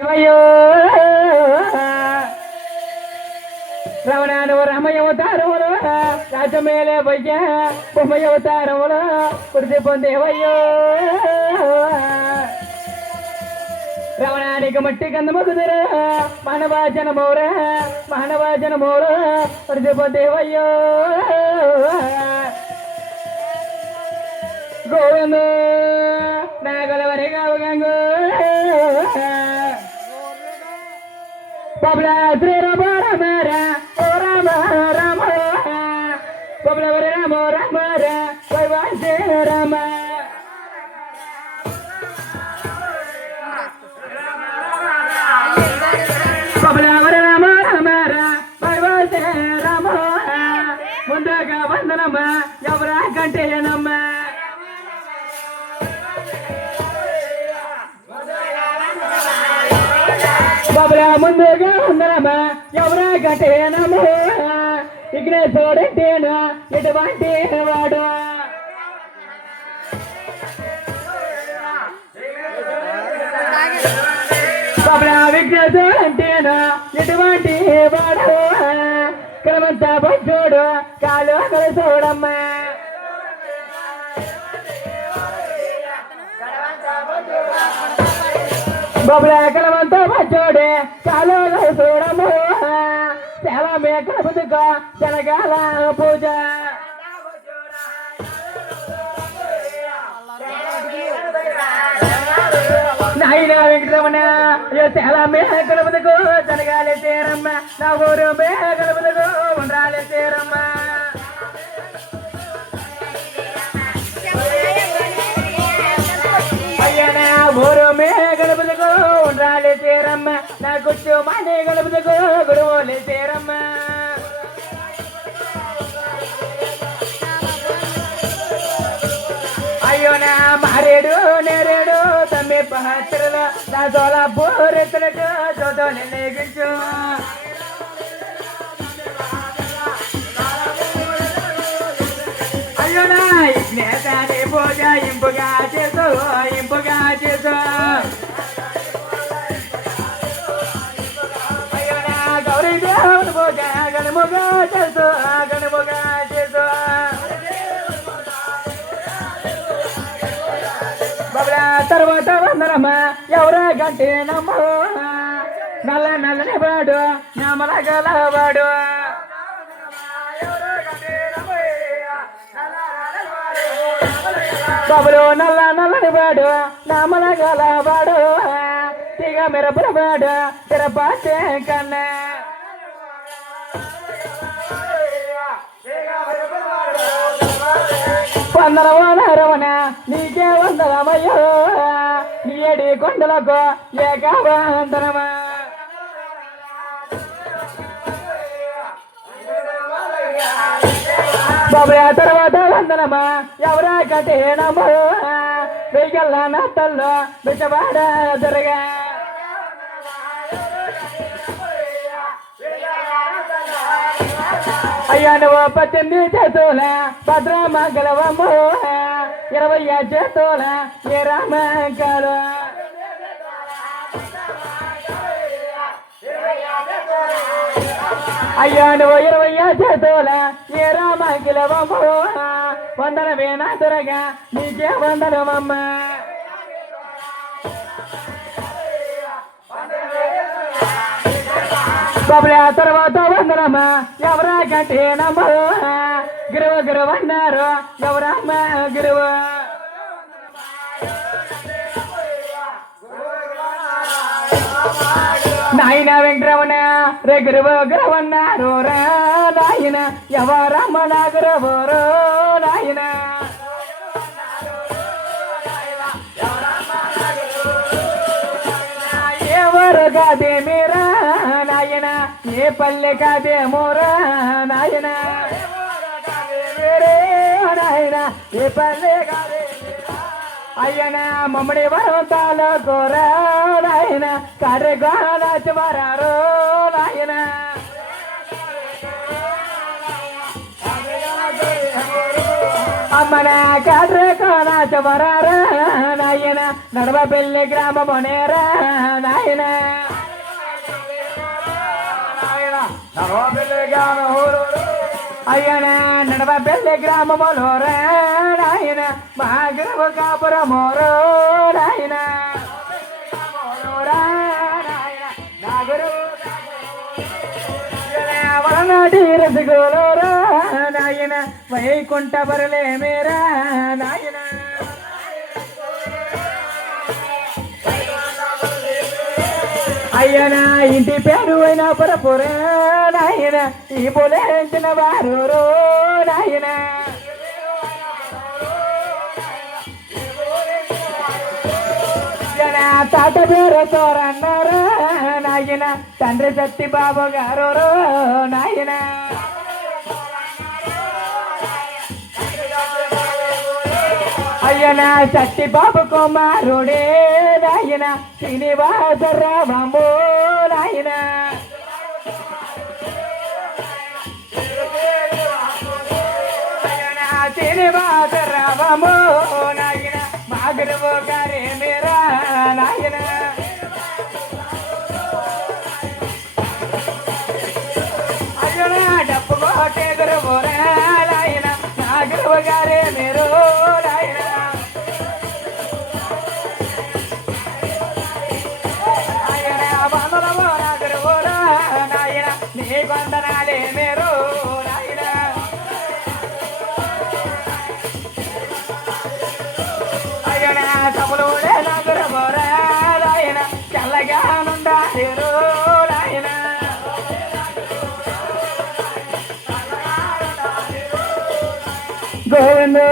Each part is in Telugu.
అయ్యో రమణాను రమయవతారములు రాజమేలే భయ్య బొమ్మయవతారములు కుడిసి పొందేవయ్యో రమణానికి మట్టి కందము కుదురు మానవాజన మౌర కుడిసి పొందేవయ్యో గోవిందు నాగలవరి కావు Gangu Pabla Rama Rama O Rama Rama Pabla Rama Rama Vai vai Rama Pabla Rama Rama Vai vai Rama Mundaga Vandanama Yavra Kanteyanama Babla munduga undarama ఎవరా గటేనము విఘ్నేశ్వరుడేనా ఎటువంటి వాడు babla విఘ్నేశ్వరుడేనా ఎటువంటి వాడు క్రమంతా పచ్చోడు కాలు కలసోడమ్మ babla కలమంతా పచ్చోడే కాలు కలసోడమ్మ చాలా మేకల బతుక జనగాల పూజ నాయన వెంకటరమణ చాలా మేకల బతుకు జనగాలే చేరమ్మ నా ఊరు మేకల బతుకు ఉండాలే చేరమ్మ అయ్యనా ఊరు మేకల బతుకు ఉండాలే చేరమ్మ నా గుచ్చు మానే గలబతుకు గురువులే చేరమ్మ అయ్యో నా మారేడు నేరేడు తమ్మి పహచ్చరలు నా తోల బోరెత్తులకు చోతో నిన్నేగించు అయ్యో నా యజ్ఞాన్ని పూజ ఇంపుగా చేసు గణముగా చేసు బాబుల తర్వాత వందనమ్మ ఎవరా గంటే నమ్మ నల్లని వాడు నామల గలవాడు బాబులు నల్లని వాడు నామల గలవాడు తీగ మిరపుల వాడు తిరపాటే కన్నా వందరవన నీకే వందరమయ్యో నీ ఏడి కొండలకు ఏకావందనమా బాబు తర్వాత వందనమా ఎవరా కటేనమో వెయ్యల్ల నత్తల్లో బిచ్చవాడ దొరగా అయ్యా నువ్వు 18 చేతుల భద్రమ గలవము 20 చేతుల ఏ రామకాలు అయ్యా నువ్వు 20 చేతుల ఏ రామ గెలవము వందనమే నా దొరగా నీకే వందనమమ్మ బాబుల తర్వాత వందనమ్మ ఎవరా గంటేనమ్మ గిరువ అన్నారు ఎవరమ్మ గిరువ నాయన వెంకటరమణ రే గిరువ అన్నారు రా నాయన ఎవరమ్మ నా గిరువరో నాయన ఎవరు కాదే మీరా నాయన ఏ పల్లె కాదే మోరా నాయన నాయన ఏ పల్లె కాదే అయ్యన మమ్మడి వరంతాలో కోరా నాయన కర్రెగాచి వరారో నాయన అమ్మన కర్రె కోనా చవరారా నాయన నడవ పెళ్లి గ్రామమునేరా నాయన అయ్యన నడవ పెళ్లి గ్రామములోరా నాయన మహాగ్రవ కాపురమోరో నాయన వలనాటి రసగోలోరా నాయన వైకుంఠ బరలే మేరా నాయన అయ్యన ఇంటి పేరు అయిన పురపురా నాయన ఈ బోలేంచిన వారు నాయన తాత పేరు తోరన్నారా నాయన తండ్రి సత్తి బాబు గారు నాయన అయ్యన సత్తి బాబు కుమారుడే నాయన శ్రీనివాసరామో నాయన శ్రీనివాసరామో నాయన మాగురువు గారే మేరా నాయన అయ్యన డప్పు కోటే గురువు నాయన నాగురువు గారే మీరు నాయన అయ్యన బంధువు నాగురువు నాయన నీ కొందనాలే మీరు నాయన అయ్యన తమ్ముడే నాగురువు నాయన చల్లగా నుండారు నాయన గోవిందు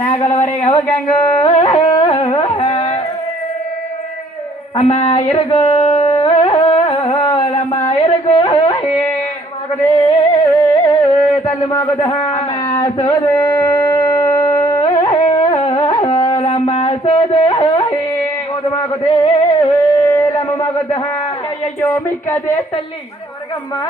నాగలవరి గంగు అమ్మ ఎరుగు అమ్మ ఎరుగు మాకుదే తల్లి మాకు సోదు అమ్మ సోదు మాకుదే అయ్యో మీకదే తల్లి అమ్మా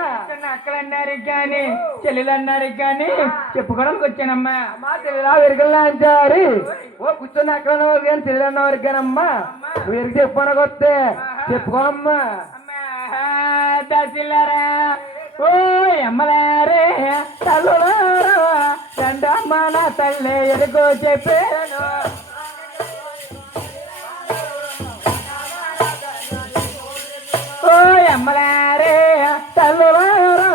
అక్కలన్నారు కానీ చెల్లెలన్నారు కానీ చెప్పుకోవడానికి వచ్చానమ్మా మా చెల్లెలా వెరగల్లా అంటారు ఓ కూర్చొని అక్కడ కానీ చెల్లెలన్న వరకేనమ్మా వీరికి చెప్పనకొస్తే చెప్పుకోమ్మా దశలరా ఓ అమ్మలారే తల్లులారా రెండమ్మ నా తల్లి ఎదుగో చెప్పాను ఓ అమ్మలారే తల్లులారా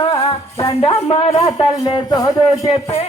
రెండమ్మ నా తల్లి సోదు చెప్పే